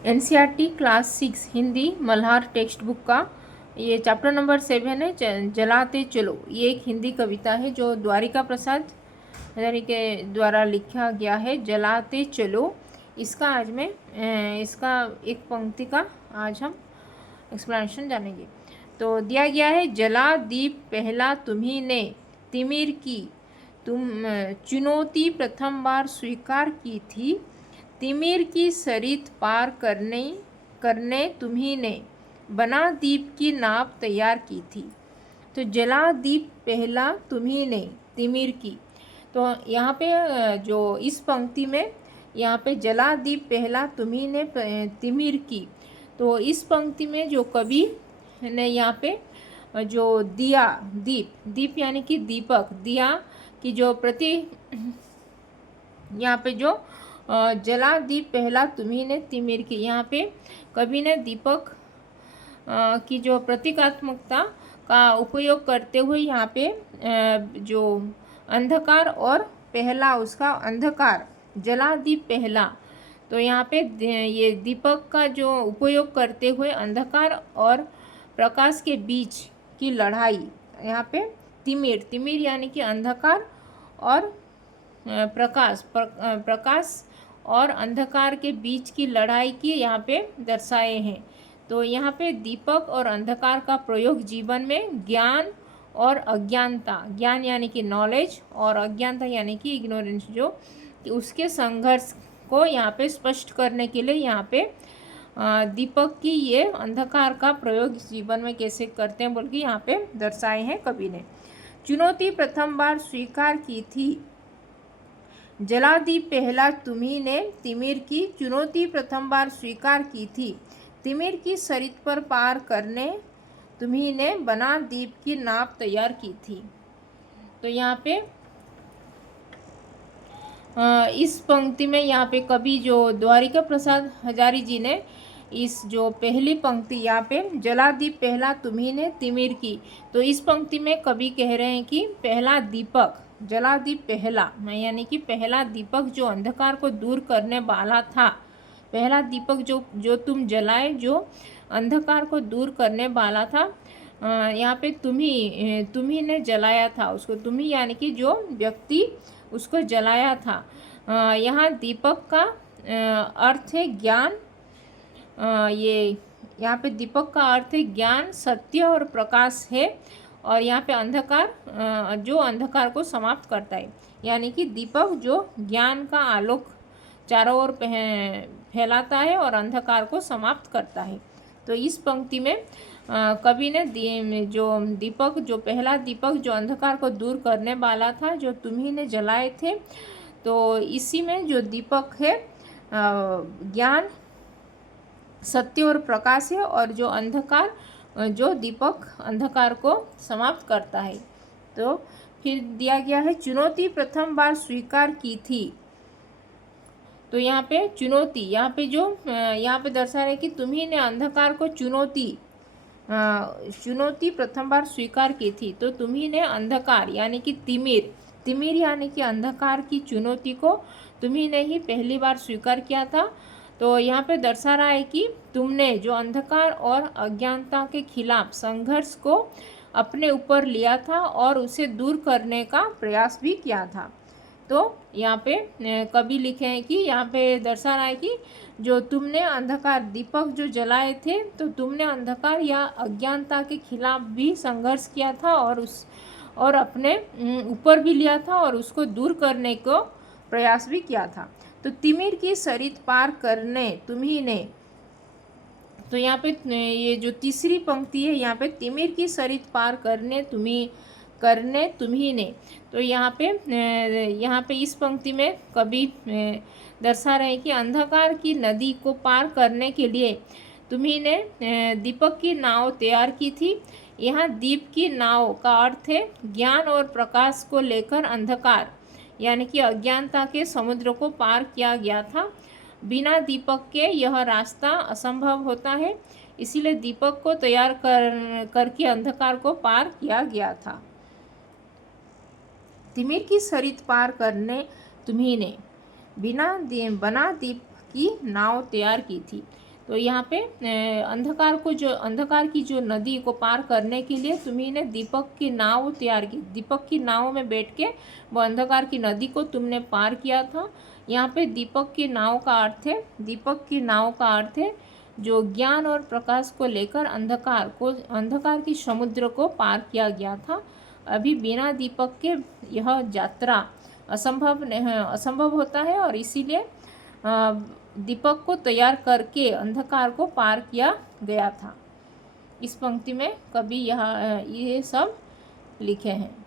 NCERT class 6 Hindi Malhar text book का ये chapter number 7 है, जलाते चलो। ये एक हिंदी कविता है जो द्वारिका प्रसाद हजारी के द्वारा लिखा गया है। जलाते चलो, इसका आज मैं इसका एक पंक्ति का आज हम एक्सप्लेनेशन जानेंगे। तो दिया गया है, जला दीप पहला तुम्ही ने तिमिर की, तुम चुनौती प्रथम बार स्वीकार की थी, तिमिर की सरित पार करने करने तुम्ही ने बना दीप की नाव तैयार की थी। तो जला दीप पहला तुम्ही ने तिमिर की, तो यहाँ पे जो इस पंक्ति में यहाँ पे जला दीप पहला तुम्ही ने तिमिर की, तो इस पंक्ति में जो कवि ने यहाँ पे जो दिया, दीप यानी कि दीपक, दिया की जो प्रति यहाँ पे जो जला दीप पहला तुम्ही ने तिमिर की, यहाँ पे कवि ने दीपक की जो प्रतीकात्मकता का उपयोग करते हुए यहाँ पे जो अंधकार और पहला उसका अंधकार, जला दीप पहला, तो यहाँ पे ये दीपक का जो उपयोग करते हुए अंधकार और प्रकाश के बीच की लड़ाई, यहाँ पे तिमिर यानी कि अंधकार और प्रकाश और अंधकार के बीच की लड़ाई की यहाँ पे दर्शाए हैं। तो यहाँ पे दीपक और अंधकार का प्रयोग जीवन में ज्ञान और अज्ञानता, ज्ञान यानी कि नॉलेज और अज्ञानता यानी कि इग्नोरेंस, जो उसके संघर्ष को यहाँ पे स्पष्ट करने के लिए यहाँ पे दीपक की ये अंधकार का प्रयोग जीवन में कैसे करते हैं बोल के यहाँ पे दर्शाए हैं कवि ने। चुनौती प्रथम बार स्वीकार की थी, जला दीप पहला तुम्ही ने तिमिर की, चुनौती प्रथम बार स्वीकार की थी, तिमिर की सरित पर पार करने तुम्ही ने बना दीप की नाव तैयार की थी। तो यहाँ पे इस पंक्ति में यहाँ पे कवि जो द्वारिका प्रसाद हजारी जी ने इस जो पहली पंक्ति यहाँ पे जला दीप पहला तुम्ही ने तिमिर की, तो इस पंक्ति में कवि कह रहे हैं कि पहला दीपक, जला दीप पहला यानी कि पहला दीपक जो अंधकार को दूर करने वाला था, पहला दीपक जो तुम जलाए, जो अंधकार को दूर करने वाला था, यहाँ पे तुम्ही ने जलाया था उसको, तुम्ही यानी कि जो व्यक्ति उसको जलाया था। यहाँ दीपक का अर्थ है ज्ञान, ये यहाँ पे दीपक का अर्थ है ज्ञान, सत्य और प्रकाश है, और यहाँ पे अंधकार जो अंधकार को समाप्त करता है, यानी कि दीपक जो ज्ञान का आलोक चारों ओर फैलाता है और अंधकार को समाप्त करता है। तो इस पंक्ति में कवि ने जो दीपक, जो पहला दीपक जो अंधकार को दूर करने वाला था, जो तुम्ही ने जलाए थे, तो इसी में जो दीपक है ज्ञान, सत्य और प्रकाश है, और जो अंधकार, जो दीपक अंधकार को समाप्त करता है। तो फिर दिया गया है, चुनौती प्रथम बार स्वीकार की थी, तो यहाँ पे चुनौती, यहाँ पे जो यहाँ पे दर्शा रहे कि तुम्ही ने अंधकार को चुनौती प्रथम बार स्वीकार की थी, तो तुम्ही ने अंधकार यानी कि तिमिर यानी कि अंधकार की चुनौती को तुम्ही ने ही पहली बार स्वीकार किया था। तो यहाँ पे दर्शा रहा है कि तुमने जो अंधकार और अज्ञानता के खिलाफ संघर्ष को अपने ऊपर लिया था और उसे दूर करने का प्रयास भी किया था। तो यहाँ पे कवि लिखे हैं कि यहाँ पे दर्शा रहा है कि जो तुमने अंधकार, दीपक जो जलाए थे, तो तुमने अंधकार या अज्ञानता के खिलाफ भी संघर्ष किया था और अपने ऊपर भी लिया था और उसको दूर करने को प्रयास भी किया था। तो तिमिर की सरित पार करने तुम्ही ने, तो यहाँ पे ये जो तीसरी पंक्ति है, यहाँ पे तिमिर की सरित पार करने तुम्ही ने, तो यहाँ पे इस पंक्ति में कवि दर्शा रहे कि अंधकार की नदी को पार करने के लिए तुम्ही ने दीपक की नाव तैयार की थी। यहाँ दीप की नाव का अर्थ है ज्ञान और प्रकाश को लेकर अंधकार यानी कि अज्ञानता के समुद्र को पार किया गया था। बिना दीपक के यह रास्ता असंभव होता है, इसीलिए दीपक को तैयार करके अंधकार को पार किया गया था। तिमिर की सरित पार करने तुम्ही ने बना दीप की नाव तैयार की थी। तो यहाँ पे अंधकार की जो नदी को पार करने के लिए तुम्ही ने दीपक की नाव तैयार की। दीपक की नाव में बैठ के वो अंधकार की नदी को तुमने पार किया था। यहाँ पे दीपक की नाव का अर्थ है जो ज्ञान और प्रकाश को लेकर अंधकार की समुद्र को पार किया गया था। अभी बिना दीपक के यह यात्रा असंभव होता है और इसीलिए दीपक को तैयार करके अंधकार को पार किया गया था। इस पंक्ति में कवि ये सब लिखे हैं।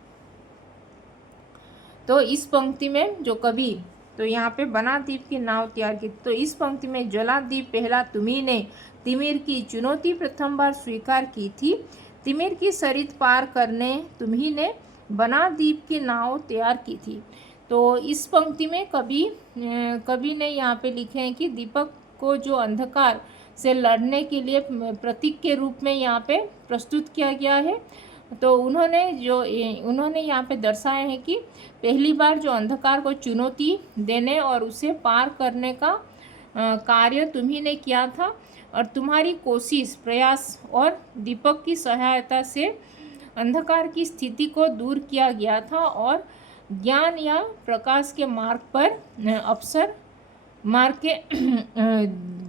तो इस पंक्ति में जो कवि तो यहाँ पे बना द्वीप की नाव तैयार की। तो इस पंक्ति में ज्वला द्वीप पहला तुम्ही ने तिमिर की चुनौती प्रथम बार स्वीकार की थी। तिमिर की सरित पार करने तुम्ही ने बना द्वीप की नाव तैयार की थी। तो इस पंक्ति में कवि ने यहाँ पे लिखे हैं कि दीपक को जो अंधकार से लड़ने के लिए प्रतीक के रूप में यहाँ पे प्रस्तुत किया गया है। तो उन्होंने यहाँ पे दर्शाया है कि पहली बार जो अंधकार को चुनौती देने और उसे पार करने का कार्य तुम्ही ने किया था और तुम्हारी कोशिश प्रयास और दीपक की सहायता से अंधकार की स्थिति को दूर किया गया था और ज्ञान या प्रकाश के मार्ग पर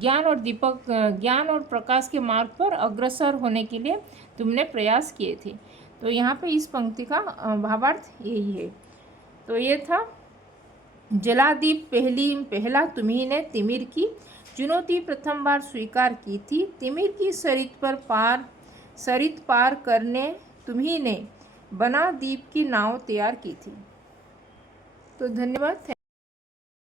ज्ञान और प्रकाश के मार्ग पर अग्रसर होने के लिए तुमने प्रयास किए थे। तो यहाँ पे इस पंक्ति का भावार्थ यही है। तो ये था जलादीप पहला तुम्ही ने तिमिर की चुनौती प्रथम बार स्वीकार की थी। तिमिर की सरित पार करने तुम्ही ने बना द्वीप की नाव तैयार की थी। तो धन्यवाद।